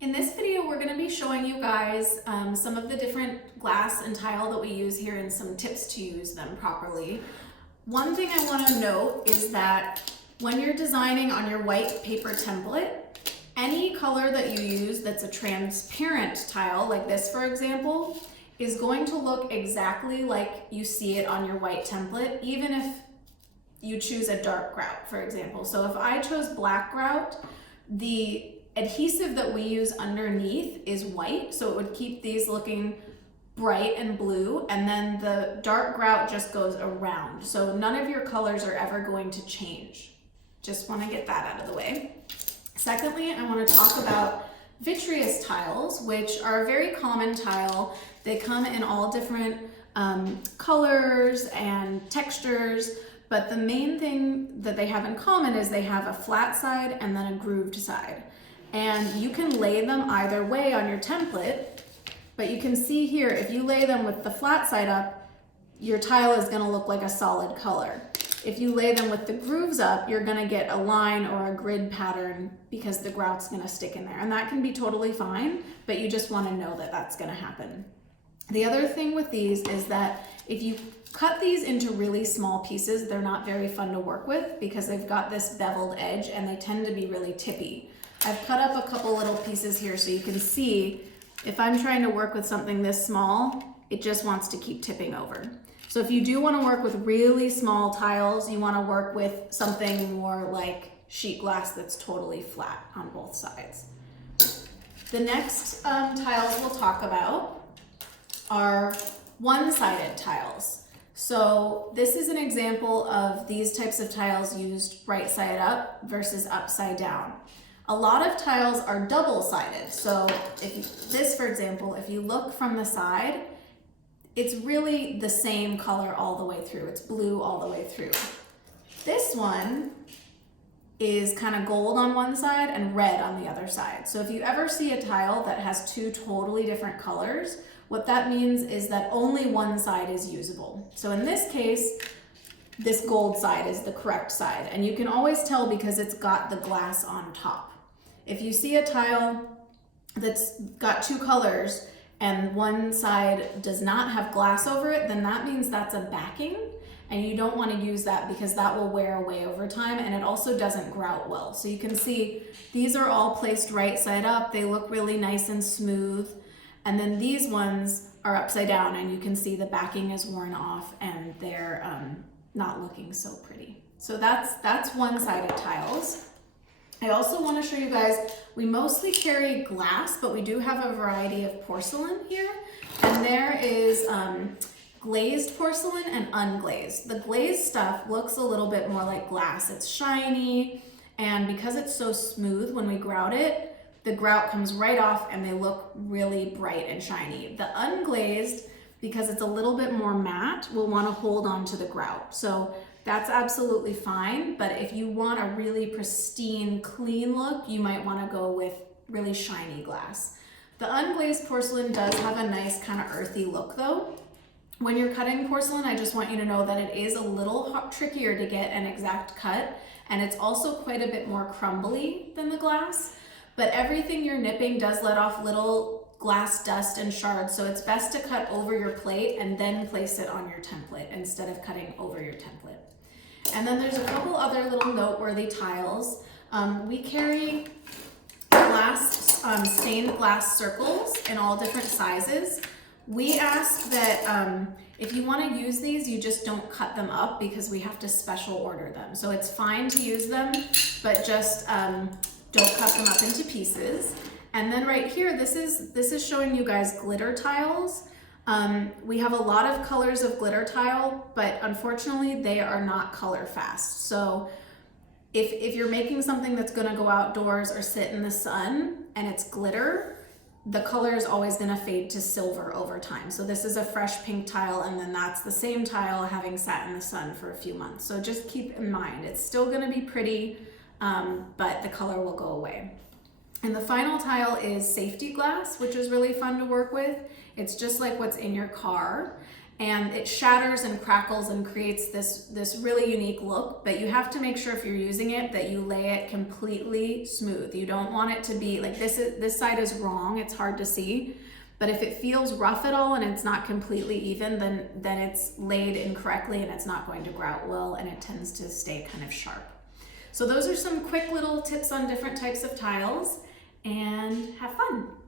In this video, we're going to be showing you guys some of the different glass and tile that we use here and some tips to use them properly. One thing I want to note is that when you're designing on your white paper template, any color that you use that's a transparent tile, like this for example, is going to look exactly like you see it on your white template, even if you choose a dark grout, for example. So if I chose black grout, the adhesive that we use underneath is white, so it would keep these looking bright and blue, and then the dark grout just goes around. So none of your colors are ever going to change. Just want to get that out of the way. Secondly, I want to talk about vitreous tiles, which are a very common tile. They come in all different colors and textures, but the main thing that they have in common is they have a flat side and then a grooved side. And you can lay them either way on your template, but you can see here, if you lay them with the flat side up, your tile is going to look like a solid color. If you lay them with the grooves up, you're going to get a line or a grid pattern because the grout's going to stick in there. And that can be totally fine, but you just want to know that that's going to happen. The other thing with these is that if you cut these into really small pieces, they're not very fun to work with because they've got this beveled edge and they tend to be really tippy. I've cut up a couple little pieces here so you can see if I'm trying to work with something this small, it just wants to keep tipping over. So if you do want to work with really small tiles, you want to work with something more like sheet glass that's totally flat on both sides. The next tiles we'll talk about are one-sided tiles. So this is an example of these types of tiles used right side up versus upside down. A lot of tiles are double-sided. So if this, for example, if you look from the side, it's really the same color all the way through. It's blue all the way through. This one is kind of gold on one side and red on the other side. So if you ever see a tile that has two totally different colors, what that means is that only one side is usable. So in this case, this gold side is the correct side. And you can always tell because it's got the glass on top. If you see a tile that's got two colors and one side does not have glass over it, then that means that's a backing, and you don't want to use that because that will wear away over time, and it also doesn't grout well. So you can see these are all placed right side up. They look really nice and smooth. And then these ones are upside down, and you can see the backing is worn off and they're not looking so pretty. So that's one-sided tiles. I also want to show you guys, we mostly carry glass, but we do have a variety of porcelain here. And there is glazed porcelain and unglazed. The glazed stuff looks a little bit more like glass. It's shiny, and because it's so smooth when we grout it, the grout comes right off and they look really bright and shiny. The unglazed, because it's a little bit more matte, will want to hold on to the grout. So that's absolutely fine, but if you want a really pristine, clean look, you might want to go with really shiny glass. The unglazed porcelain does have a nice kind of earthy look though. When you're cutting porcelain, I just want you to know that it is a little trickier to get an exact cut, and it's also quite a bit more crumbly than the glass, but everything you're nipping does let off little glass dust and shards, so it's best to cut over your plate and then place it on your template instead of cutting over your template. And then there's a couple other little noteworthy tiles. We carry glass, stained glass circles in all different sizes. We ask that if you want to use these, you just don't cut them up because we have to special order them. So it's fine to use them, but just don't cut them up into pieces. And then right here, this is showing you guys glitter tiles. We have a lot of colors of glitter tile, but unfortunately they are not color fast. So if you're making something that's gonna go outdoors or sit in the sun and it's glitter, the color is always gonna fade to silver over time. So this is a fresh pink tile, and then that's the same tile having sat in the sun for a few months. So just keep in mind, it's still gonna be pretty, but the color will go away. And the final tile is safety glass, which is really fun to work with. It's just like what's in your car. and it shatters and crackles and creates this really unique look. But you have to make sure if you're using it that you lay it completely smooth. You don't want it to be like this side is wrong, it's hard to see. But if it feels rough at all and it's not completely even, then it's laid incorrectly and it's not going to grout well, and it tends to stay kind of sharp. So those are some quick little tips on different types of tiles, and have fun.